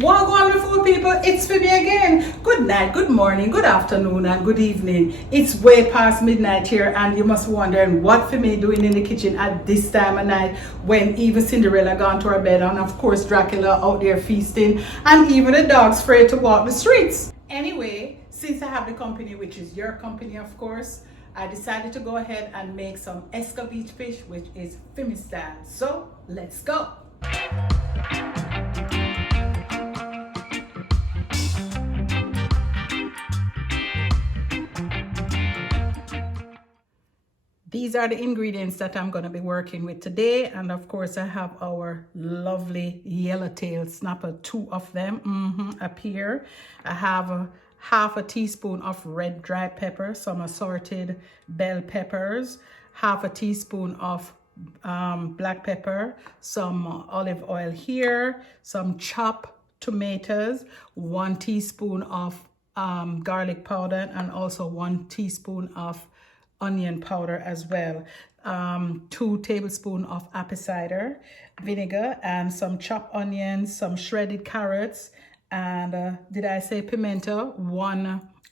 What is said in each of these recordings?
Whaa gwaan food people, it's for me again. Good night, good morning, good afternoon, and good evening. It's way past midnight here, and you must be wondering what for me doing in the kitchen at this time of night when even Cinderella gone to her bed, and of course Dracula out there feasting, and even the dog's afraid to walk the streets. Anyway, since I have the company, which is your company of course, I decided to go ahead and make some Escovitch fish, which is Fimi style. So let's go. These are the ingredients that I'm going to be working with today, and of course I have our lovely yellowtail snapper, 2 of them up here. I have a half a teaspoon of red dry pepper, some assorted bell peppers, half a teaspoon of black pepper, some olive oil here, some chopped tomatoes, 1 teaspoon of garlic powder, and also 1 teaspoon of onion powder as well, 2 tablespoons of apple cider vinegar, and some chopped onions, some shredded carrots, and did I say pimento?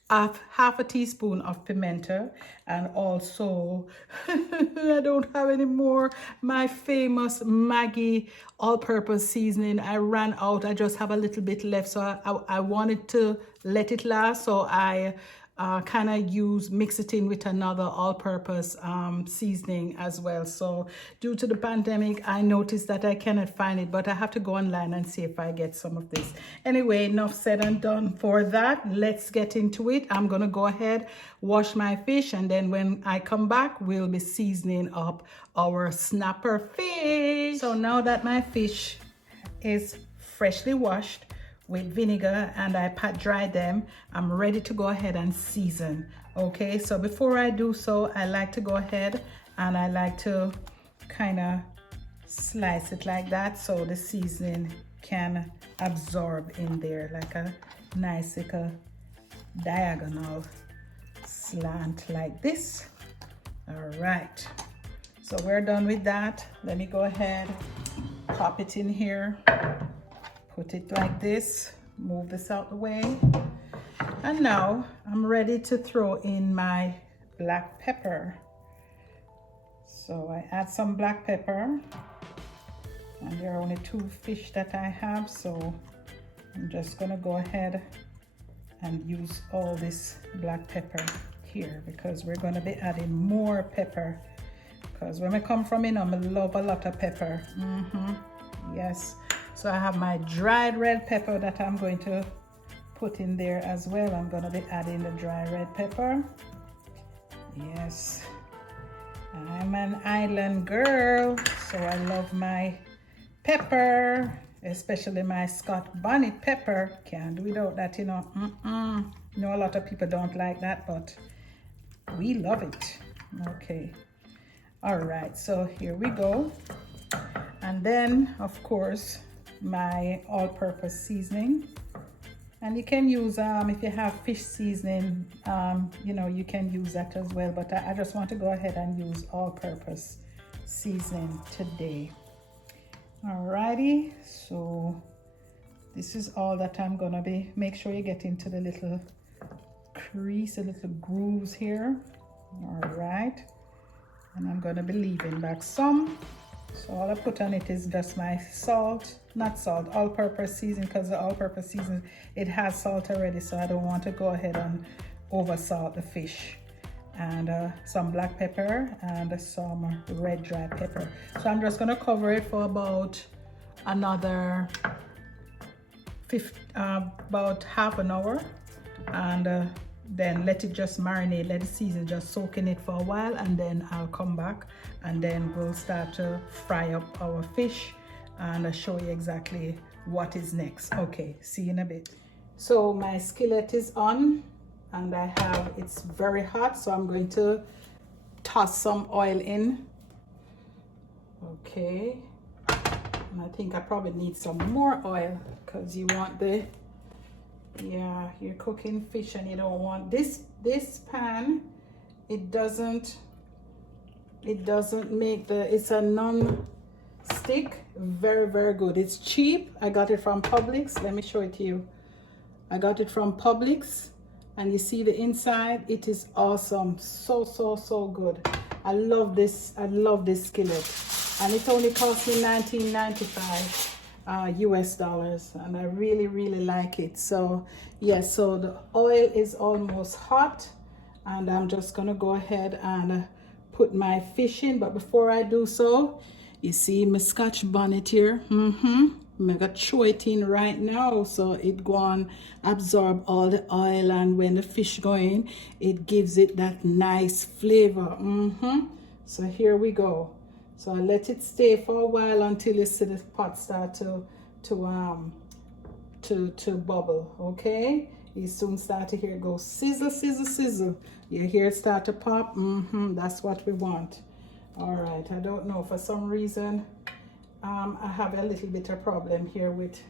Half a teaspoon of pimento, and also I don't have any more, my famous Maggi all-purpose seasoning. I ran out. I just have a little bit left, so I wanted to let it last, so I kind of mix it in with another all-purpose seasoning as well. So due to the pandemic, I noticed that I cannot find it, but I have to go online and see if I get some of this. Anyway, enough said and done for that. Let's get into it. I'm gonna go ahead, wash my fish, and then when I come back, we'll be seasoning up our snapper fish. So now that my fish is freshly washed with vinegar and I pat dry them, I'm ready to go ahead and season. Okay, so before I do so, I like to go ahead and I like to kind of slice it like that so the seasoning can absorb in there, like a nice little diagonal slant like this. All right, so we're done with that. Let me go ahead, pop it in here, put it like this, move this out the way, and now I'm ready to throw in my black pepper. So I add some black pepper, and there are only 2 fish that I have, so I'm just gonna go ahead and use all this black pepper here because we're gonna be adding more pepper, because when we come from I love a lot of pepper. Yes. So I have my dried red pepper that I'm going to put in there as well. I'm going to be adding the dry red pepper. Yes, I'm an island girl, so I love my pepper, especially my Scott bonnet pepper. Can't do without that, you know. No, a lot of people don't like that, but we love it. Okay, all right, so here we go. And then of course my all-purpose seasoning, and you can use if you have fish seasoning, you know, you can use that as well, but I just want to go ahead and use all-purpose seasoning today. Alrighty, so this is all that I'm gonna be. Make sure you get into the little crease, the little grooves here. All right, and I'm gonna be leaving back some. So all I put on it is just my salt, not salt, all-purpose seasoning, because the all-purpose seasoning, it has salt already, so I don't want to go ahead and over salt the fish. And some black pepper and some red dry pepper. So I'm just going to cover it for about another about half an hour, and then let it just marinate, let the season just soak in it for a while, and then I'll come back and then we'll start to fry up our fish and I'll show you exactly what is next. Okay, see you in a bit. So my skillet is on and it's very hot, so I'm going to toss some oil in. Okay, and I think I probably need some more oil because you want you're cooking fish and you don't want this pan, it doesn't make it's a non-stick stick. Very, very good. It's cheap. I got it from Publix. Let me show it to you. I got it from Publix, and you see the inside. It is awesome. So, so, so good. I love this. I love this skillet, and it only cost me $19.95 US dollars, and I really, really like it. So yes, so the oil is almost hot, and I'm just gonna go ahead and put my fish in. But before I do so, you see my Scotch bonnet here. I'm gonna throw it in right now so it go on absorb all the oil, and when the fish go in, it gives it that nice flavor. So here we go. So I let it stay for a while until you see the pot start to bubble. Okay, you soon start to hear it go sizzle, sizzle, sizzle. You hear it start to pop. That's what we want. All right, I don't know, for some reason I have a little bit of problem here with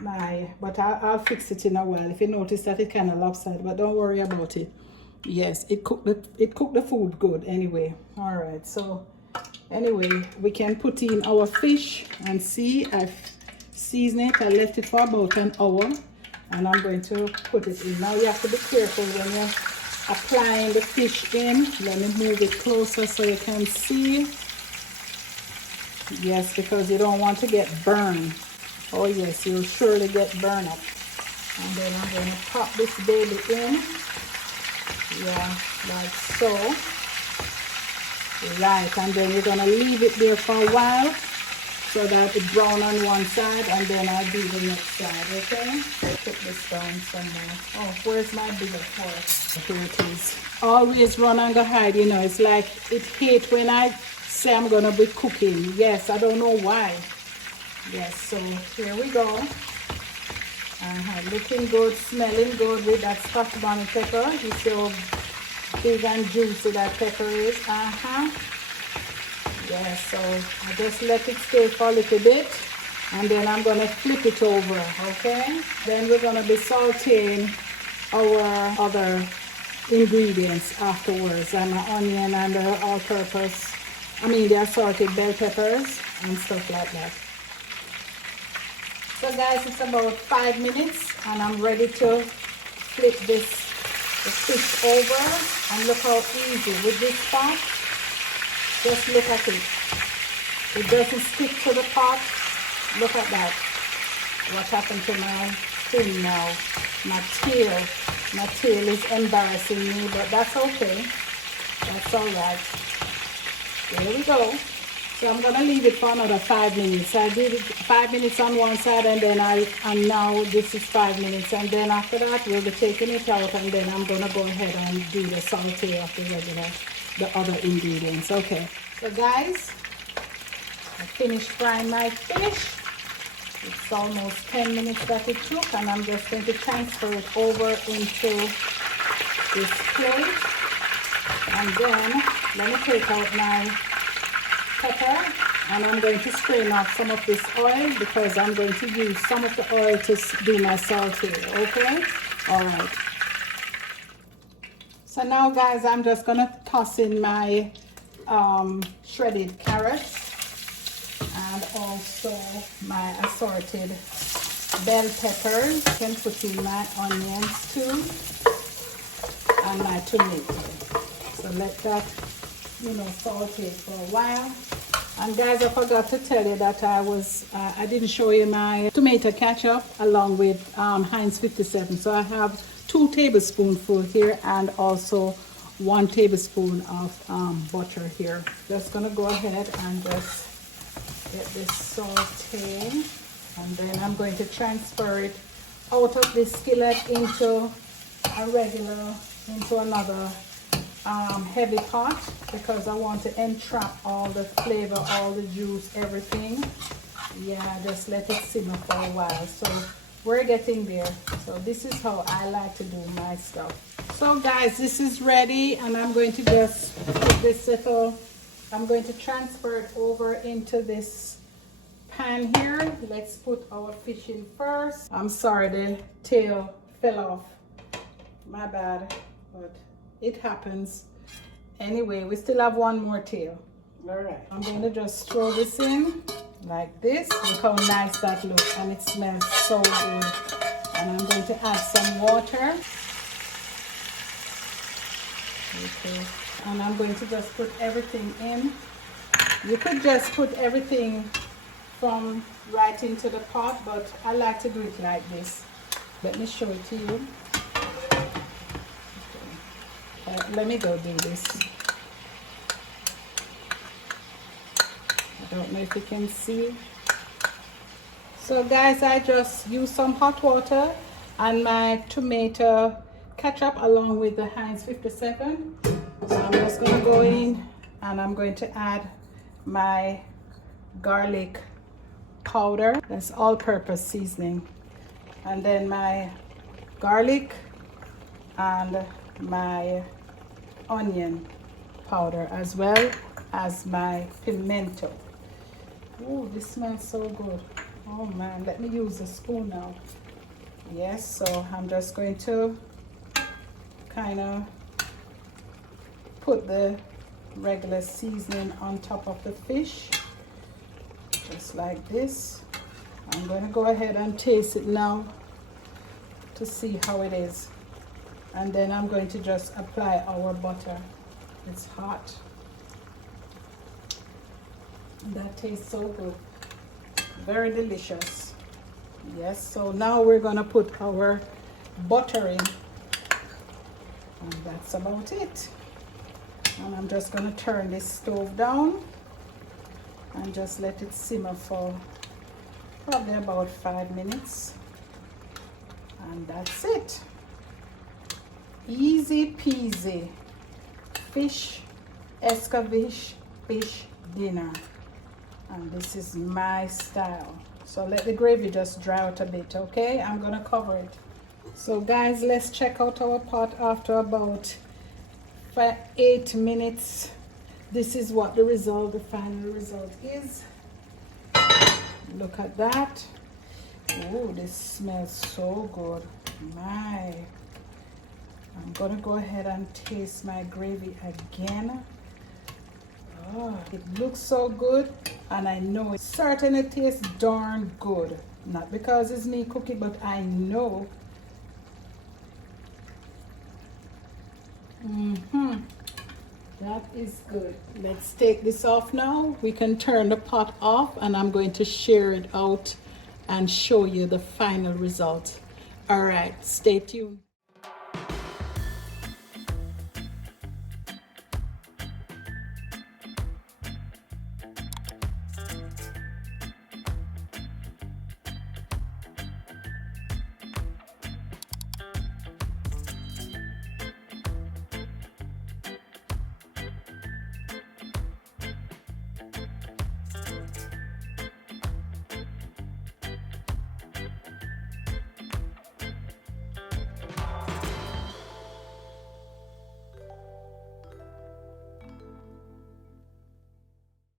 my, but I'll fix it in a while. If you notice that it kind of lopsided, but don't worry about it. Yes, it cooked the food good anyway. All right, so anyway, we can put in our fish, and see, I've seasoned it. I left it for about an hour, and I'm going to put it in. Now you have to be careful when you're applying the fish in. Let me move it closer so you can see. Yes, because you don't want to get burned. Oh yes, you'll surely get burned up. And then I'm going to pop this baby in. Yeah, like so. Right, and then you're going to leave it there for a while so that it brown on one side, and then I'll do the next side, okay? I'll put this down somewhere. Oh, where's my bigger fork? Here it is. Always run and go hide, you know. It's like it hate when I say I'm going to be cooking. Yes, I don't know why. Yes, so here we go. Looking good, smelling good with that Scotch bonnet pepper. You see how big and juicy that pepper is. Yeah, so I just let it stay for a little bit, and then I'm gonna flip it over, okay? Then we're gonna be sauteing our other ingredients afterwards, and my onion and the all-purpose, the assorted bell peppers and stuff like that. So guys, it's about 5 minutes, and I'm ready to flip the fish over, and look how easy with this pot. Just look at it. It doesn't stick to the pot. Look at that. What happened to my thing now? My tail. My tail is embarrassing me, but that's okay. That's all right. There we go. So I'm gonna leave it for another 5 minutes. I did it 5 minutes on one side, and then now this is 5 minutes, and then after that we'll be taking it out, and then I'm gonna go ahead and do the saute of the other ingredients. Okay, so guys, I finished frying my fish. It's almost 10 minutes that it took, and I'm just going to transfer it over into this plate, and then let me take out my pepper, and I'm going to strain off some of this oil because I'm going to use some of the oil to do my saute. Okay, all right. So now guys, I'm just gonna toss in my shredded carrots and also my assorted bell peppers. I can put in my onions too, and my tomato. So let that, saute for a while. And guys, I forgot to tell you that I didn't show you my tomato ketchup along with Heinz 57. So I have 2 tablespoonfuls here, and also 1 tablespoon of butter here. Just gonna go ahead and just get this sauteing, and then I'm going to transfer it out of this skillet into another heavy pot, because I want to entrap all the flavor, all the juice, everything. Yeah, just let it simmer for a while. So we're getting there. So this is how I like to do my stuff. So guys, this is ready, and I'm going to just put this I'm going to transfer it over into this pan here. Let's put our fish in first. I'm sorry, the tail fell off. My bad, but it happens. Anyway, we still have 1 more tail. All right, I'm going to just throw this in. like this. Look how nice that looks, and it smells so good. And I'm going to add some water. Okay. And I'm going to just put everything in. You could just put everything from right into the pot, but I like to do it like this. Let me show it to you. Okay. Let me go do this. I don't know if you can see. So guys, I just used some hot water and my tomato ketchup along with the Heinz 57. So I'm just going to go in and I'm going to add my garlic powder. That's all-purpose seasoning. And then my garlic and my onion powder, as well as my pimento. Oh, this smells so good. Oh man, let me use a spoon now. Yes, so I'm just going to kind of put the regular seasoning on top of the fish, just like this. I'm going to go ahead and taste it now to see how it is. And then I'm going to just apply our butter. It's hot. That tastes so good. Very delicious. Yes, so now we're gonna put our butter in, and that's about it. And I'm just gonna turn this stove down and just let it simmer for probably about 5 minutes, and that's it. Easy peasy fish, Escovitch fish dinner. And this is my style. So let the gravy just dry out a bit, okay? I'm gonna cover it. So guys, let's check out our pot after about 8 minutes. This is what the result, the final result is. Look at that. Oh, this smells so good. My. I'm gonna go ahead and taste my gravy again. Oh, it looks so good, and I know it certainly tastes darn good. Not because it's me cooking, but I know. That is good. Let's take this off now. We can turn the pot off, and I'm going to share it out and show you the final result. All right, stay tuned.